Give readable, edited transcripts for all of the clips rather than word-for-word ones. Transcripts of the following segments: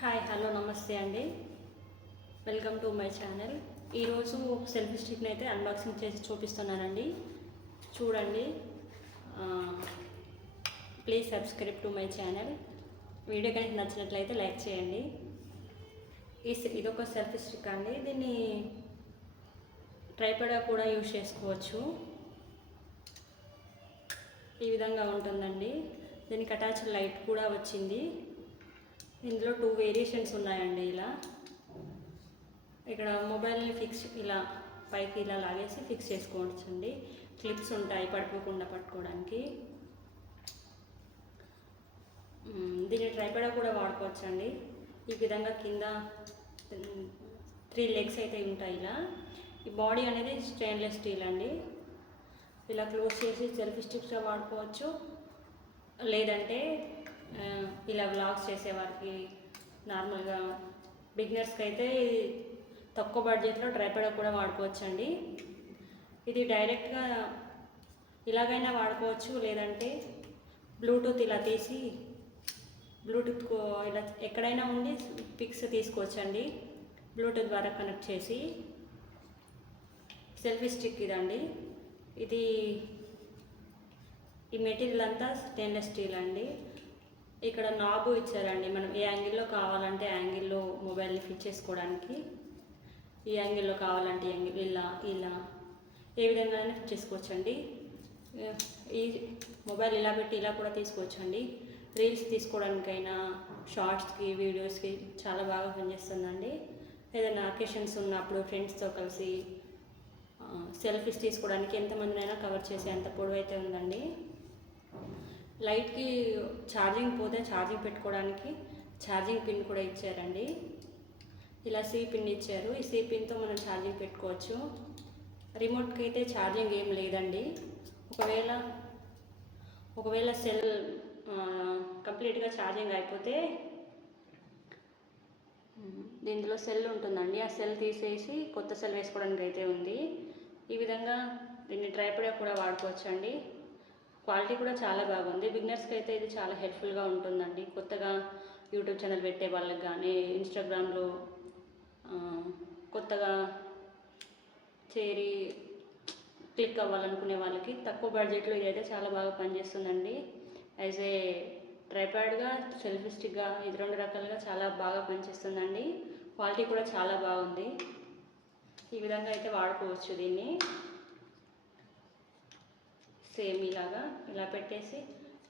Hi hello నమస్తే అండి. Welcome to my channel. ఈరోజు ఒక సెల్ఫీ స్టిక్ని అయితే అన్బాక్సింగ్ చేసి చూపిస్తున్నానండి. చూడండి. Please subscribe to my channel. Video కనుక నచ్చినట్లయితే లైక్ చేయండి. ఇదొక సెల్ఫీ స్టిక్ అండి. దీన్ని ట్రైపాడ్గా కూడా యూజ్ చేసుకోవచ్చు. ఈ విధంగా ఉంటుందండి. దీనికి అటాచ్ లైట్ కూడా వచ్చింది. ఇందులో 2 వేరియేషన్స్ ఉన్నాయండి. ఇక్కడ మొబైల్ని ఫిక్స్ ఇలా పైకి ఇలా లాగేసి ఫిక్స్ చేసుకోవచ్చండి. క్లిప్స్ ఉంటాయి పడిపోకుండా పట్టుకోవడానికి. దీన్ని ట్రైపాడ్గా కూడా వాడుకోవచ్చండి. ఈ విధంగా కింద 3 లెగ్స్ అయితే ఉంటాయి. ఈ బాడీ అనేది స్టెయిన్లెస్ స్టీల్ అండి. ఇలా క్లోజ్ చేసి సెల్ఫీ స్టిక్స్గా వాడుకోవచ్చు. లేదంటే ఇలా వ్లాగ్స్ చేసేవారికి, నార్మల్గా బిగినర్స్కి అయితే తక్కువ బడ్జెట్లో ట్రైపాడ్ కూడా వాడుకోవచ్చండి. ఇది డైరెక్ట్గా ఇలాగైనా వాడుకోవచ్చు. లేదంటే బ్లూటూత్ ఇలా తీసి బ్లూటూత్ ఇలా ఎక్కడైనా ఉండి పిక్స్ తీసుకోవచ్చండి. బ్లూటూత్ ద్వారా కనెక్ట్ చేసి. సెల్ఫీ స్టిక్ ఇదండి. ఈ మెటీరియల్ అంతా స్టెయిన్లెస్ స్టీల్ అండి. ఇక్కడ నాబు ఇచ్చారండి. మనం ఏ యాంగిల్లో కావాలంటే యాంగిల్లో మొబైల్ని ఫిట్ చేసుకోవడానికి. ఈ యాంగిల్లో కావాలంటే యాంగిల్ ఇలా ఏ విధంగా ఫిట్ చేసుకోవచ్చండి. ఈ మొబైల్ ఇలా పెట్టి ఇలా కూడా తీసుకోవచ్చండి. రీల్స్ తీసుకోవడానికైనా, షార్ట్స్కి, వీడియోస్కి చాలా బాగా పనిచేస్తుందండి. ఏదైనా అకేషన్స్ ఉన్నప్పుడు ఫ్రెండ్స్తో కలిసి సెల్ఫీస్ తీసుకోవడానికి ఎంతమందినైనా కవర్ చేసే అంత పొడవు అయితే ఉందండి. లైట్కి ఛార్జింగ్ పోతే ఛార్జింగ్ పెట్టుకోవడానికి ఛార్జింగ్ పిన్ కూడా ఇచ్చారండి. ఇలా సి పిన్ ఇచ్చారు. ఈ సి పిన్తో మనం ఛార్జింగ్ పెట్టుకోవచ్చు. రిమోట్కి అయితే ఛార్జింగ్ ఏం లేదండి. ఒకవేళ సెల్ కంప్లీట్గా ఛార్జింగ్ అయిపోతే దీంట్లో సెల్ ఉంటుందండి. ఆ సెల్ తీసేసి కొత్త సెల్ వేసుకోవడానికి అయితే ఉంది. ఈ విధంగా దీన్ని ట్రైపాడ్గా కూడా వాడుకోవచ్చండి. క్వాలిటీ కూడా చాలా బాగుంది. బిగినర్స్కి అయితే ఇది చాలా హెల్ప్ఫుల్గా ఉంటుందండి. కొత్తగా యూట్యూబ్ ఛానల్ పెట్టే వాళ్ళకి కానీ, ఇన్స్టాగ్రామ్లో కొత్తగా చేరి క్లిక్ అవ్వాలనుకునే వాళ్ళకి తక్కువ బడ్జెట్లో ఇదైతే చాలా బాగా పనిచేస్తుందండి. యాజ్ ఏ ట్రైపాడ్గా, సెల్ఫీ స్టిక్గా ఇది 2 రకాలుగా చాలా బాగా పనిచేస్తుందండి. క్వాలిటీ కూడా చాలా బాగుంది. ఈ విధంగా అయితే వాడుకోవచ్చు దీన్ని. సేమ్ ఇలా పెట్టేసి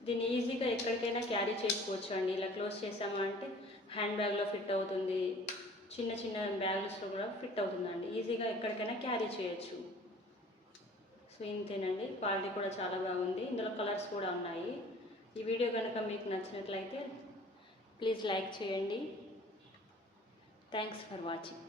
దీన్ని ఈజీగా ఎక్కడికైనా క్యారీ చేసుకోవచ్చు అండి. ఇలా క్లోజ్ చేసామంటే హ్యాండ్ బ్యాగ్లో ఫిట్ అవుతుంది. చిన్న చిన్న బ్యాగ్స్లో కూడా ఫిట్ అవుతుందండి. ఈజీగా ఎక్కడికైనా క్యారీ చేయొచ్చు. సో ఇంతేనండి. క్వాలిటీ కూడా చాలా బాగుంది. ఇందులో కలర్స్ కూడా ఉన్నాయి. ఈ వీడియో కనుక మీకు నచ్చినట్లయితే ప్లీజ్ లైక్ చేయండి. Thanks for watching.